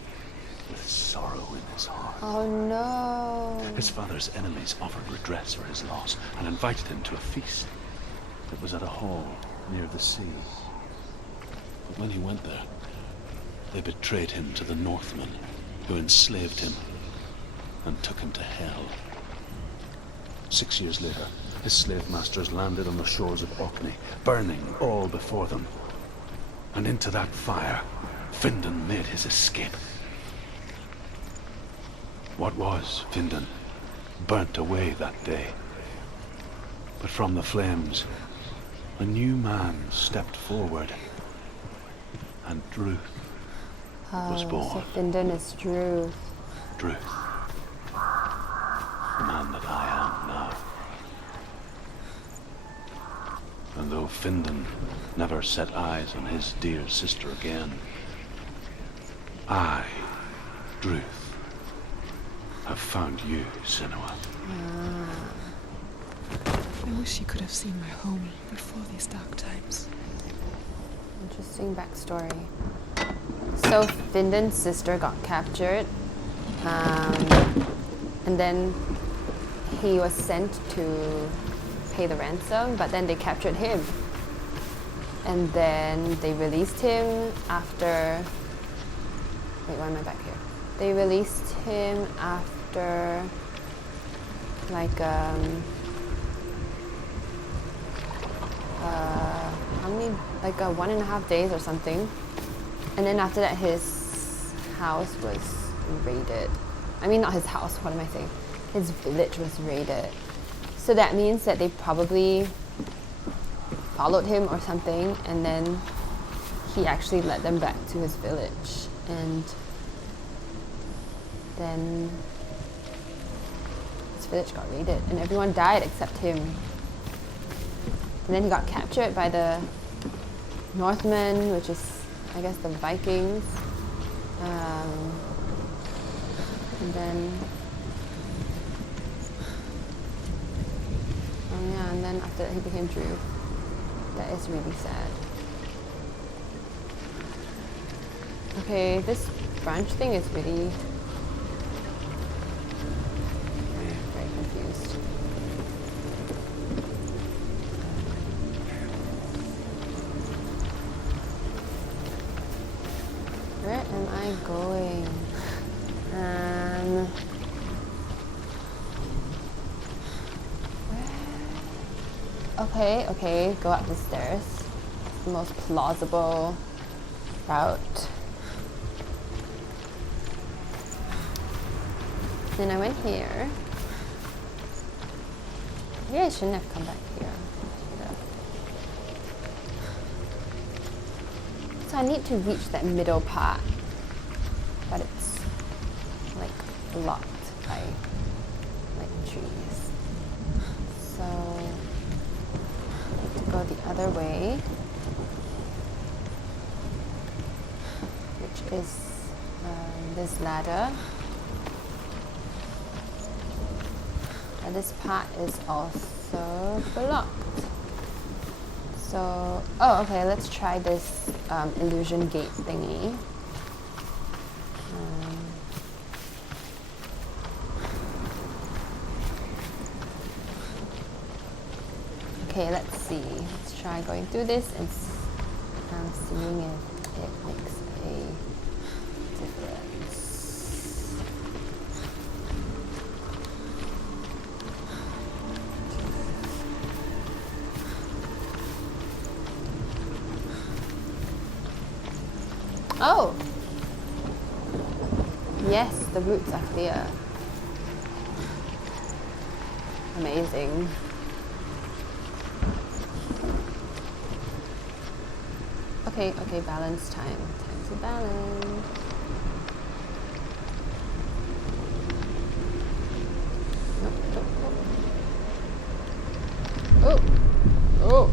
with sorrow in his heart. Oh no. His father's enemies offered redress for his loss and invited him to a feast that was at a hall near the sea. But when he went there, they betrayed him to the Northmen, who enslaved him and took him to hell. 6 years later, his slave masters landed on the shores of Orkney, burning all before them. And into that fire, Findan made his escape. What was Findan burnt away that day. But from the flames, a new man stepped forward, and Druth was born. So Findan is Druth. Druth. the man that I am now. And though Findan never set eyes on his dear sister again, I, Druth, have found you, Senua. I wish you could have seen my home before these dark times. Interesting backstory. So Findan's sister got captured, and then he was sent to pay the ransom, but then they captured him. And then they released him after... Wait, why am I back here? They released him after like how many, like 1.5 days or something. And then after that his house was raided. I mean, not his house, what am I saying? His village was raided. So that means that they probably followed him or something, and then he actually led them back to his village. And then his village got raided and everyone died except him. And then he got captured by the Northmen, which is, I guess, the Vikings. And then, oh yeah, and then after that he became Drew. That is really sad. Okay, this branch thing is really very confused. Where am I going? Okay, go up the stairs. It's the most plausible route. Then I went here. Maybe I shouldn't have come back here. So I need to reach that middle part, but it's like blocked by like trees. So I have to go the other way, which is this ladder. And this part is also blocked. So, oh, okay, let's try this illusion gate thingy. Okay, let's see. Let's try going through this and seeing if it makes a difference. Oh! Yes, the roots are clear. Amazing. Okay, balance time. Time to balance. Nope. Oh!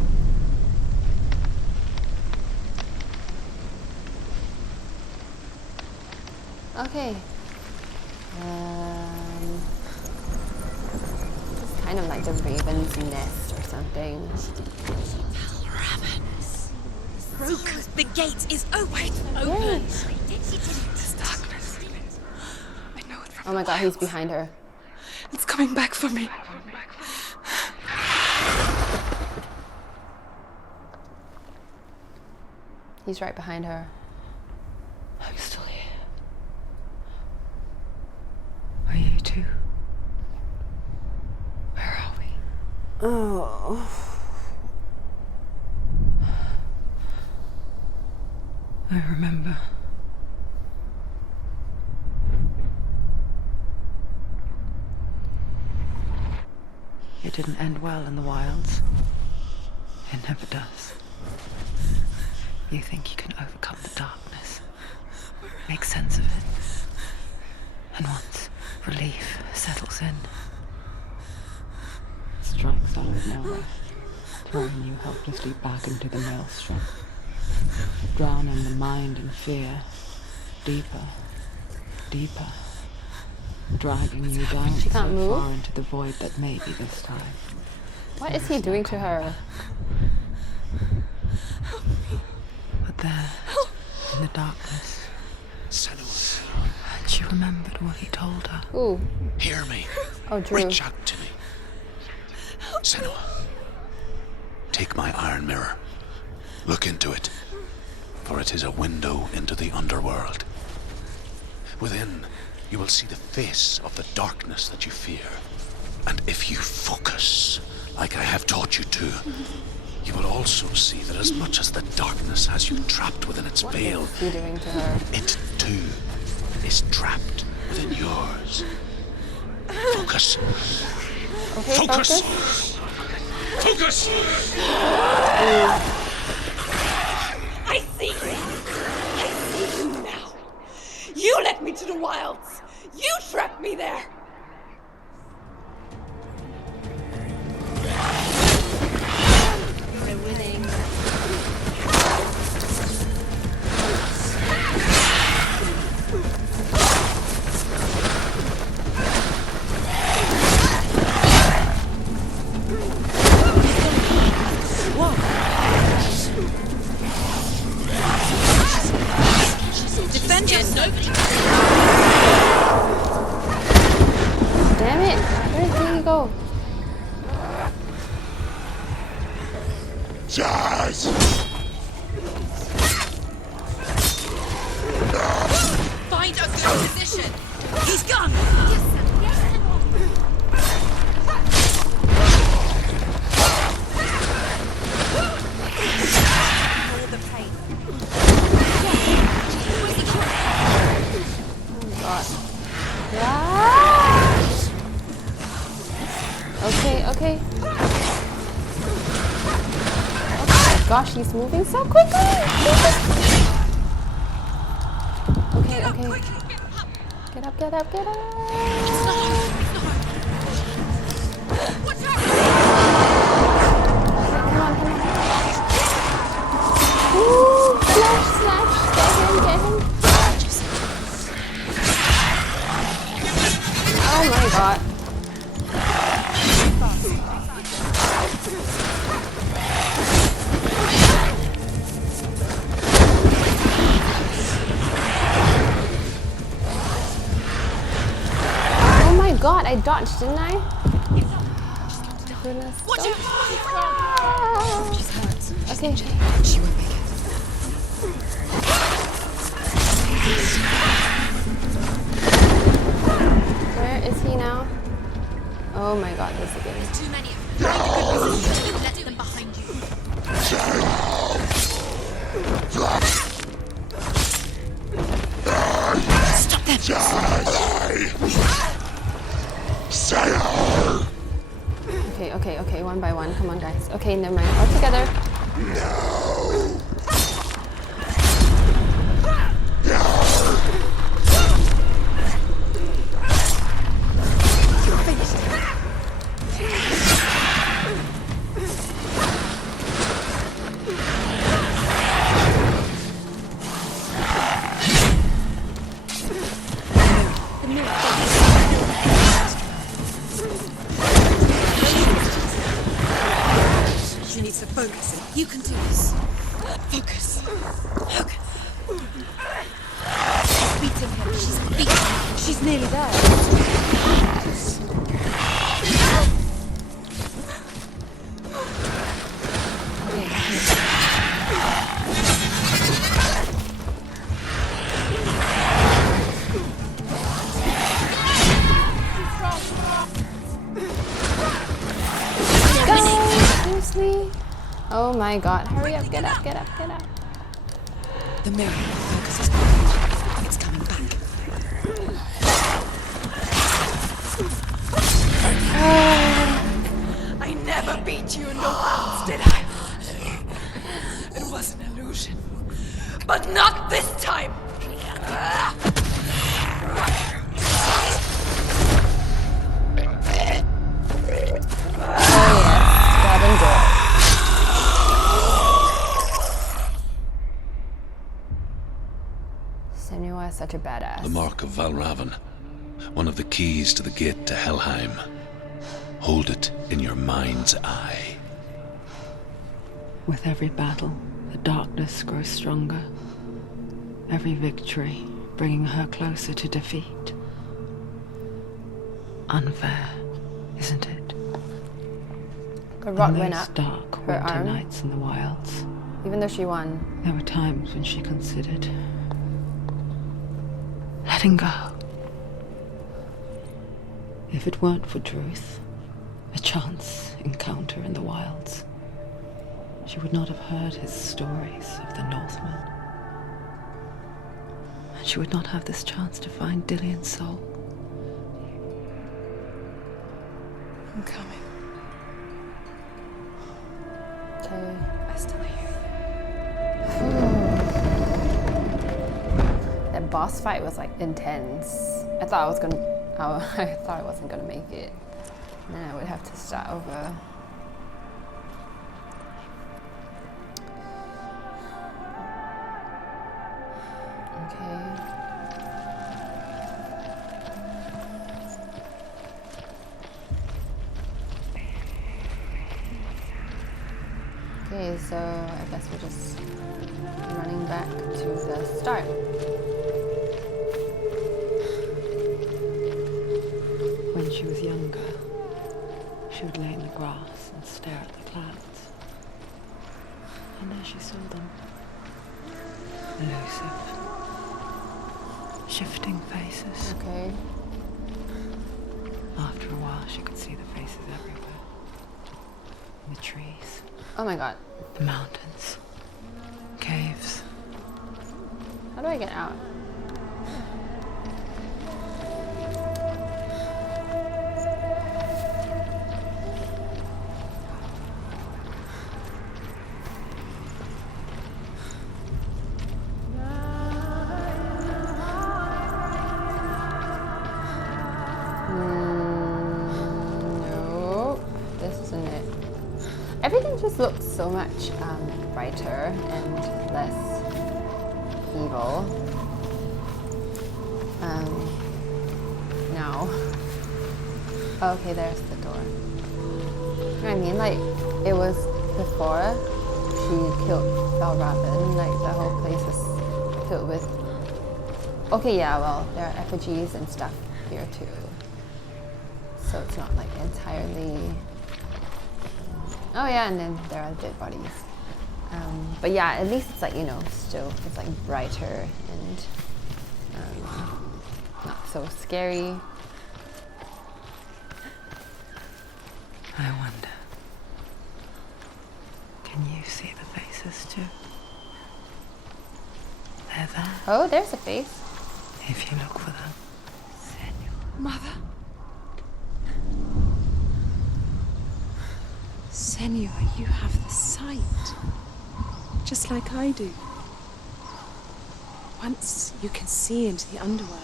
Okay. It's kind of like the raven's nest or something. Valravyn. Rook, the gate is open. Open. This darkness. I know it from Oh my god, he's behind her. It's coming back for me. He's right behind her. I'm still here. Are you too? Where are we? Oh. I remember. It didn't end well in the wilds. It never does. You think you can overcome the darkness, make sense of it, and once relief settles in, solid now, throwing you helplessly back into the maelstrom, drowning the mind in fear, deeper, deeper, dragging you down She can't so move? far into the void that maybe this time. What is he doing to her? But there, in the darkness, Senua, she remembered what he told her. Ooh. hear me. Oh, Drew. Reach out to me. Senua, take my iron mirror. Look into it, for it is a window into the underworld. Within, you will see the face of the darkness that you fear. And if you focus, like I have taught you to, you will also see that as much as the darkness has you trapped within its veil, What is he doing to her? it too is trapped within yours. Focus. Okay, Focus. focus. Focus! I see you! I see you now! You led me to the wilds! You trapped me there! We're winning. Defend yourself. Damn it! Where did he go? Find a good position. He's gone. Yes, sir. Yes, sir. Ignore the pain. Where's the cure? Ah! Okay, okay. Oh my gosh, he's moving so quickly! Okay, okay. Get up, get up, get up! It's not home. It's not home. Watch out! Come on, come on. Ooh, slash, slash! Get him, get him! Oh my god. Oh my god, I dodged, didn't I? Goodness. Watch out! Ah. She's hurt. Okay. She won't make it. Where is he now? Oh my god, he's again. Too many of them. Find a good position and let them behind you. Stop them! Okay, okay, okay, one by one. Come on, guys. Okay, never mind. All together. She needs to focus. You can do this. Focus. Focus. She's beating him. She's beating him. She's nearly there. Seriously? Oh my god. Hurry up, get up, get up, get up. The mirror. Focus is coming. It's coming back. I never beat you in the wilds, did I? It was an illusion. But not this time! Oh yes. such a badass. The mark of Valravyn. One of the keys to the gate to Helheim. Hold it in your mind's eye. With every battle, the darkness grows stronger. Every victory bringing her closer to defeat. Unfair, isn't it? The rot On went those up dark her winter arm, nights in the wilds, even though she won. there were times when she considered letting go. If it weren't for Druth, a chance encounter in the wilds, she would not have heard his stories of the Northmen. And she would not have this chance to find Dillion's soul. I'm coming. Okay. I still hear That boss fight was like intense. I thought I was gonna, I thought I wasn't gonna make it. And then I would have to start over. Okay. Okay, so I guess we're just running back to the start. When she was younger, she would lay in the grass and stare at the clouds. And there she saw them. Elusive. Shifting faces. Okay. After a while, she could see the faces everywhere. In the trees, Oh my god. the mountains, caves. How do I get out? Nope. This isn't it. Everything just looks so much brighter and less evil. Now. Okay, there's the door. You know what I mean? Like, it was before she killed Valravyn, like the whole place was filled with... Okay, yeah, well, there are effigies and stuff here too. So it's not like entirely... Oh yeah, and then there are dead bodies. But yeah, at least it's like, you know, still, it's like brighter and not so scary. I wonder, can you see the faces too? They're there, Oh, there's a face. if you look for them. Mother? Senua, you have the sight. Just like I do. Once you can see into the underworld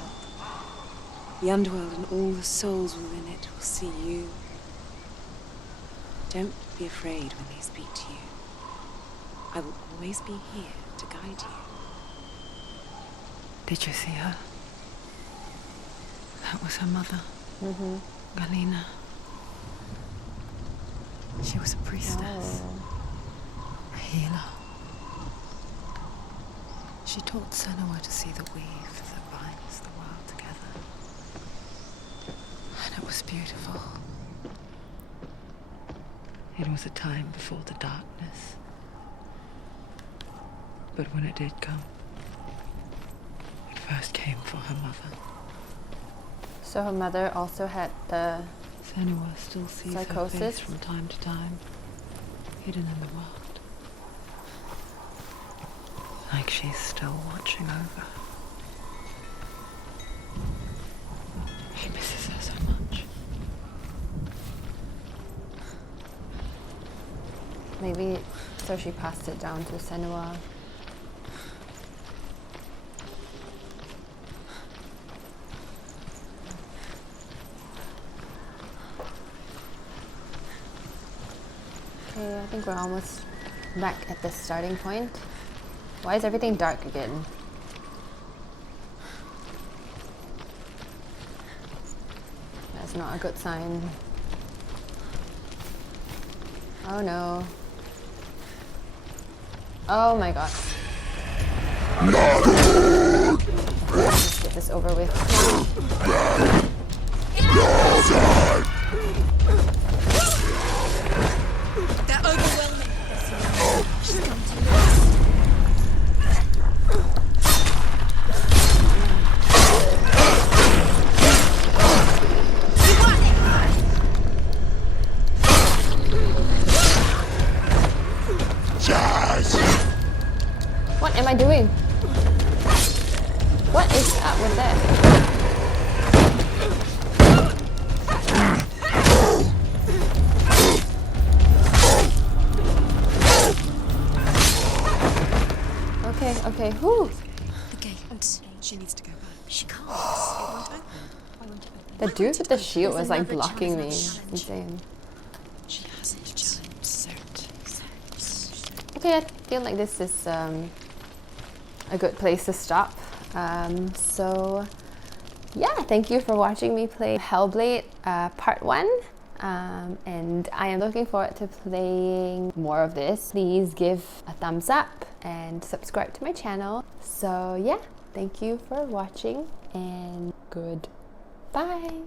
and all the souls within it will see you. Don't be afraid when they speak to you. I will always be here to guide you. Did you see her? That was her mother, Mm-hmm. Galina. She was a priestess, a healer. She taught Senua to see the weave that binds the world together. And it was beautiful. It was a time before the darkness. But when it did come, it first came for her mother. So her mother also had the... Senua still sees her Psychosis? face from time to time, hidden in the world. Like she's still watching over her. She misses her so much. Maybe, so she passed it down to Senua. Okay, I think we're almost back at the starting point. Why is everything dark again? not a good sign. Oh no. Oh my god. Let's get this over with. They're overwhelming. What am I doing? What is up with that? Okay, whew. The gate. She needs to go back. She can't. It won't open. Why won't it open? The dude with the shield was like Another blocking me. challenge. Insane. She hasn't challenged Cert. Okay, I feel like this is a good place to stop. So yeah, thank you for watching me play Hellblade Part 1. And I am looking forward to playing more of this. Please give a thumbs up and subscribe to my channel. So yeah, thank you for watching and goodbye.